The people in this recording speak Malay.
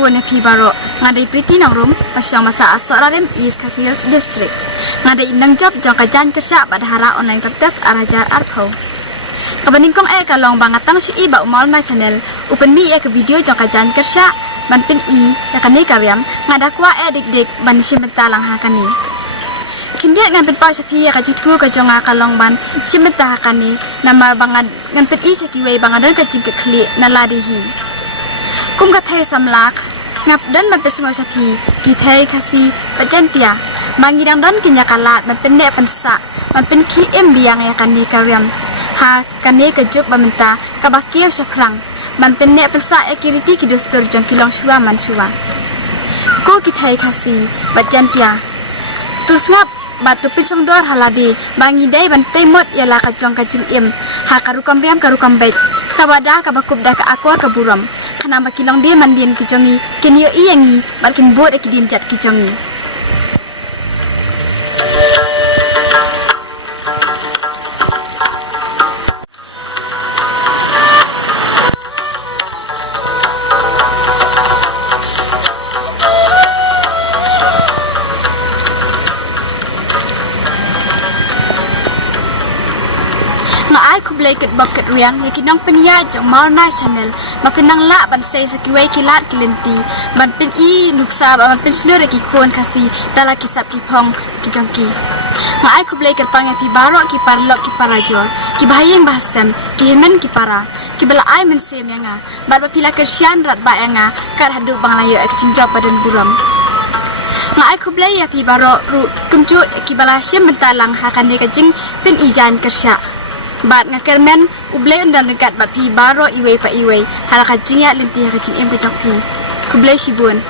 Shibun na Pibaro, ngadai Preety Nongrum, pasyong masa Sohrarim East Kasils District. Ngadai inang job jong kajan kerja badhara online kertas arajar arpau. Kabaning kong kalong bangatang si iba umal my channel, open mi ke video jong kajan kerja, banpin yakani karyam, ngadakwa dik-dik ban simentalang hakani. Kindi ngan penpau sapi kajitku kajonga kalong ban simenta hakani, namar bangat ngan peti sakiway bangadan kajingke kli naladihi. Kum kathai samlak ngap dan man pesngo sapi kithai khasi pajantia mangidang don kinya kalat man penne pansa man pen ki embiang ya kani karyam ha kani kajuk bamenta kabakio sakrang man penne pansa ekiriti kidustur jong kilong shua man shua ko kithai khasi pajantia tus ngap batu pichong dor haladi mangidai ban temot yala kajong kajing im ha karukam riam karukam baik kabada kabakup dak akor kaburam kana makilong dia mandien kijongi kenio iyangi barkin buat ekidin jat kijongi Ket bucket riang yakinong penya jong marna channel mapinang la ban say sakiway kilat kilinti ban pin nuksa ban pin slure ki khon khasi tala kisap ki phong ki jongki ngai kublai ket pang pi baro ki parlok ki parajor ki bahayeng bahasam ki hemen ki para ki bela ai men sem yanga bar bapila kesyan rat ba yanga kar hadu bang layo ek cinjop badan buram ngai kublai ya pi baro ru kumcu ki bala syem mentalang hakane kajing pin ijan kersya bat ngakermen ublay undang dekat bat pi baro iway pa iway halaka jingya linti hakacing em kecok pi kublay shibun